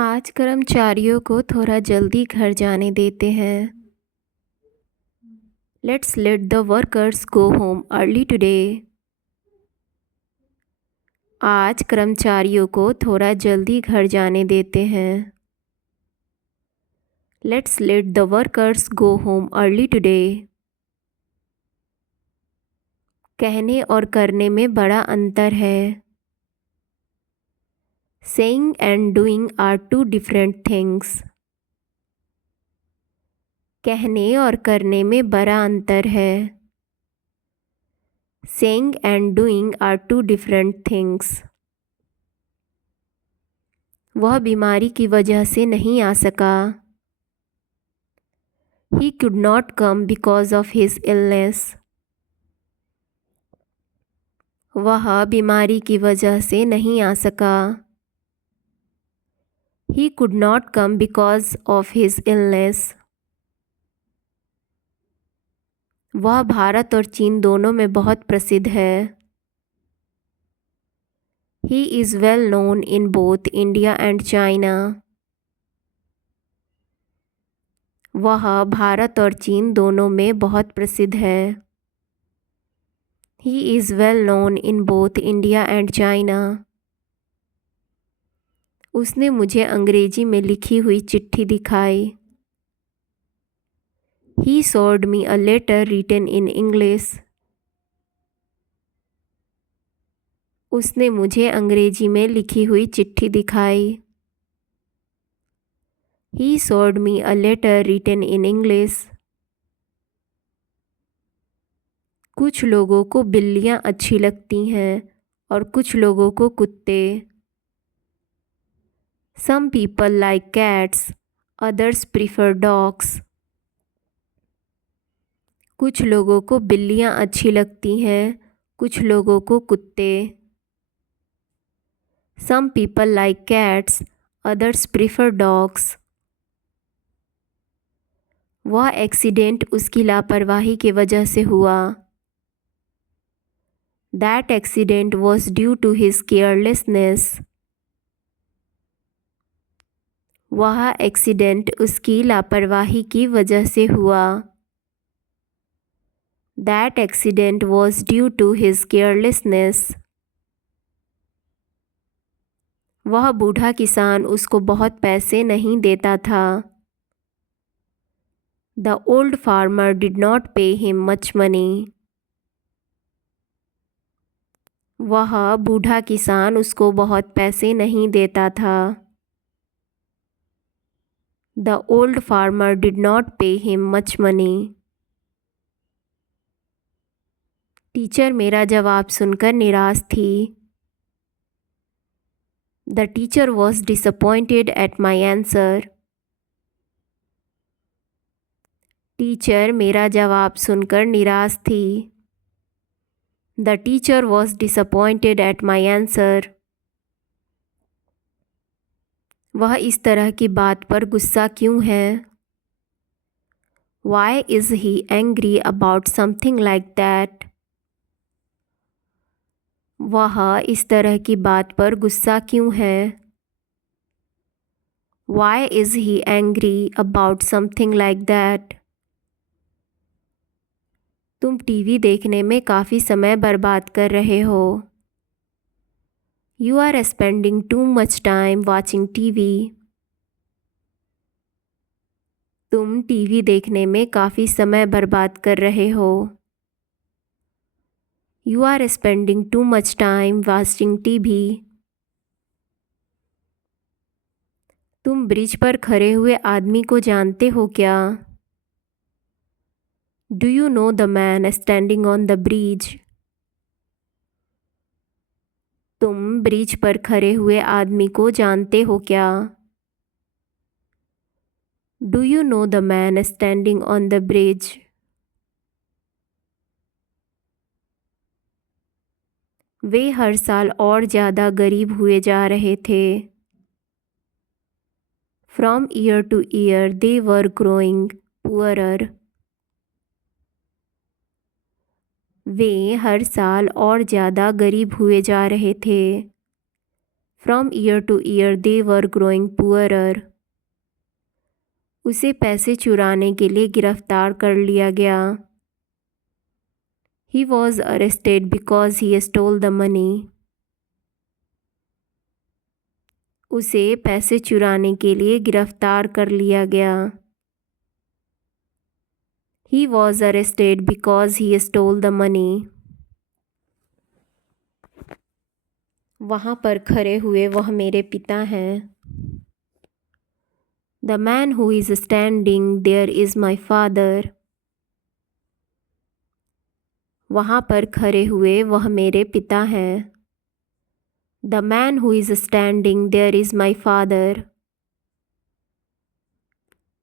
आज कर्मचारियों को थोड़ा जल्दी घर जाने देते हैं। Let's let the workers go home early today. आज कर्मचारियों को थोड़ा जल्दी घर जाने देते हैं। Let's let the workers go home early today. कहने और करने में बड़ा अंतर है। Saying and doing are two different things. कहने और करने में बड़ा अंतर है। Saying and doing are two different things. वह बीमारी की वजह से नहीं आ सका। He could not come because of his illness. वह बीमारी की वजह से नहीं आ सका। He could not come because of his illness. वह भारत और चीन दोनों में बहुत प्रसिद्ध है। He is well known in both India and China. वह भारत और चीन दोनों में बहुत प्रसिद्ध है। He is well known in both India and China. उसने मुझे अंग्रेजी में लिखी हुई चिट्ठी दिखाई। He showed me a letter written in English. उसने मुझे अंग्रेजी में लिखी हुई चिट्ठी दिखाई। He showed me a letter written in English. कुछ लोगों को बिल्लियाँ अच्छी लगती हैं और कुछ लोगों को कुत्ते। Some people like cats, others prefer dogs. कुछ लोगों को बिल्लियाँ अच्छी लगती हैं, कुछ लोगों को कुत्ते। Some people like cats, others prefer dogs. वह एक्सीडेंट उसकी लापरवाही की वजह से हुआ। That accident was due to his carelessness. वह एक्सीडेंट उसकी लापरवाही की वजह से हुआ। That accident was due to his carelessness. वह बूढ़ा किसान उसको बहुत पैसे नहीं देता था। The old farmer did not pay him much money. वह बूढ़ा किसान उसको बहुत पैसे नहीं देता था। The old farmer did not pay him much money. Teacher मेरा जवाब सुनकर निराश थी। The teacher was disappointed at my answer. Teacher मेरा जवाब सुनकर निराश थी। The teacher was disappointed at my answer. वह इस तरह की बात पर गुस्सा क्यों है? Why is he angry about something like that? वह इस तरह की बात पर गुस्सा क्यों है? Why is he angry about something like that? तुम टीवी देखने में काफ़ी समय बर्बाद कर रहे हो। You are spending too much time watching TV. तुम टीवी देखने में काफ़ी समय बर्बाद कर रहे हो। You are spending too much time watching TV. तुम ब्रिज पर खड़े हुए आदमी को जानते हो क्या? Do you know the man standing on the bridge? तुम ब्रिज पर खड़े हुए आदमी को जानते हो क्या? Do you know the man standing on the bridge? वे हर साल और ज़्यादा गरीब हुए जा रहे थे। From year to year they were growing poorer. वे हर साल और ज़्यादा गरीब हुए जा रहे थे। From year to year they were growing poorer. उसे पैसे चुराने के लिए गिरफ्तार कर लिया गया. He was arrested because he stole the money. उसे पैसे चुराने के लिए गिरफ्तार कर लिया गया. He was arrested because he stole the money. वहाँ पर खड़े हुए वह मेरे पिता हैं. The man who is standing there is my father. वहाँ पर खड़े हुए वह मेरे पिता हैं. The man who is standing there is my father.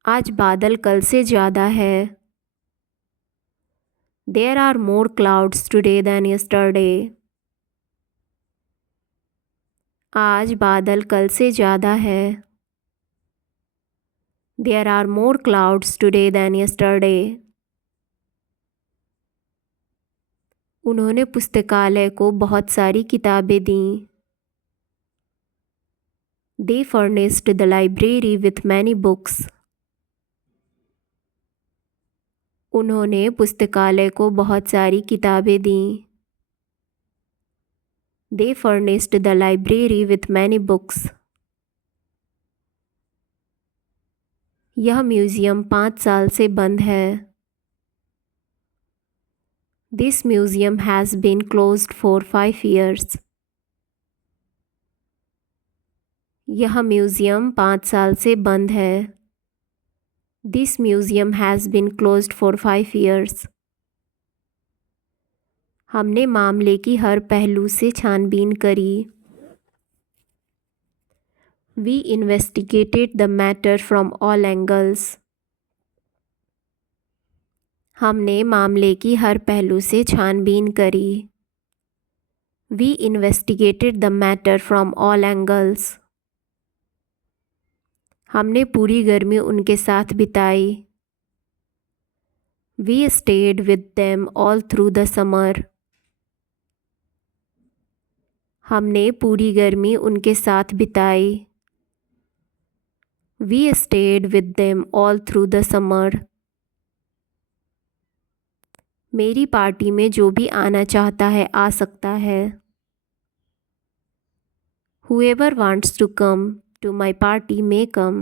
आज बादल कल से ज़्यादा है. There are more clouds today than yesterday. आज बादल कल से ज़्यादा है. There are more clouds today than yesterday. उन्होंने पुस्तकालय को बहुत सारी किताबें दीं. They furnished the library with many books. उन्होंने पुस्तकालय को बहुत सारी किताबें दीं. They furnished the library with many books. यह म्यूज़ियम 5 साल से बंद है. This museum has been closed for 5 years. यह म्यूज़ियम 5 साल से बंद है. This museum has been closed for 5 years. हमने मामले की हर पहलू से छानबीन करी. We investigated the matter from all angles. हमने मामले की हर पहलू से छानबीन करी. We investigated the matter from all angles. हमने पूरी गर्मी उनके साथ बिताई. We stayed with them all through the summer. हमने पूरी गर्मी उनके साथ बिताई. We stayed with them all through the summer. मेरी पार्टी में जो भी आना चाहता है आ सकता है. Whoever wants to come to my party may come.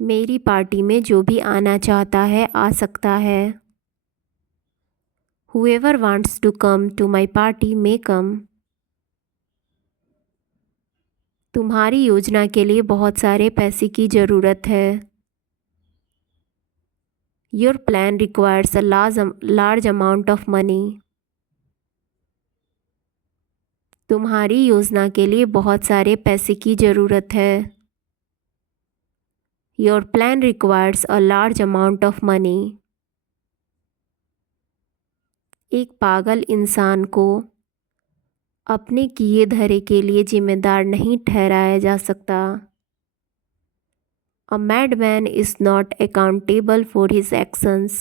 मेरी पार्टी में जो भी आना चाहता है आ सकता है. Whoever wants to come to my party may come. तुम्हारी योजना के लिए बहुत सारे पैसे की ज़रूरत है. Your plan requires a large amount of money. तुम्हारी योजना के लिए बहुत सारे पैसे की ज़रूरत है. Your plan requires a large amount of money. एक पागल इंसान को अपने किए धरे के लिए जिम्मेदार नहीं ठहराया जा सकता. A madman is not accountable for his actions.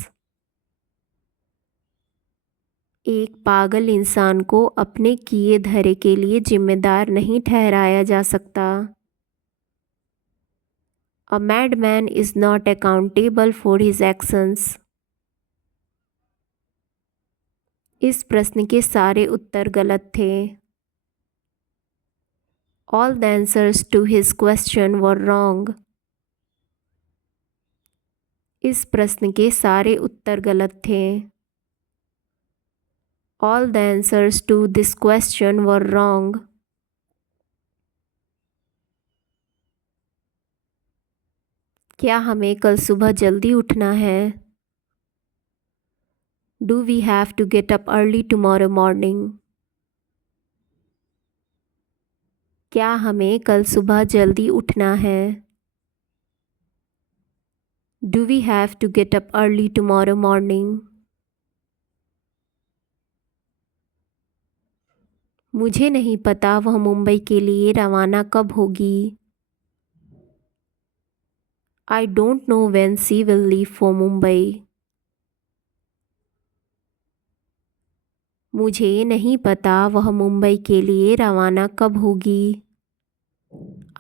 एक पागल इंसान को अपने किए धरे के लिए जिम्मेदार नहीं ठहराया जा सकता. A madman is not accountable for his actions. इस प्रश्न के सारे उत्तर गलत थे. All the answers to his question were wrong. इस प्रश्न के सारे उत्तर गलत थे. All the answers to this question were wrong. क्या हमें कल सुबह जल्दी उठना है? Do we have to get up early tomorrow morning? क्या हमें कल सुबह जल्दी उठना है? Do we have to get up early tomorrow morning? मुझे नहीं पता वह मुंबई के लिए रवाना कब होगी. I don't know when she will leave for Mumbai. मुझे नहीं पता वह मुंबई के लिए रवाना कब होगी।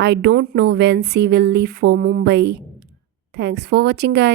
I don't know when she will leave for Mumbai. Thanks for watching guys.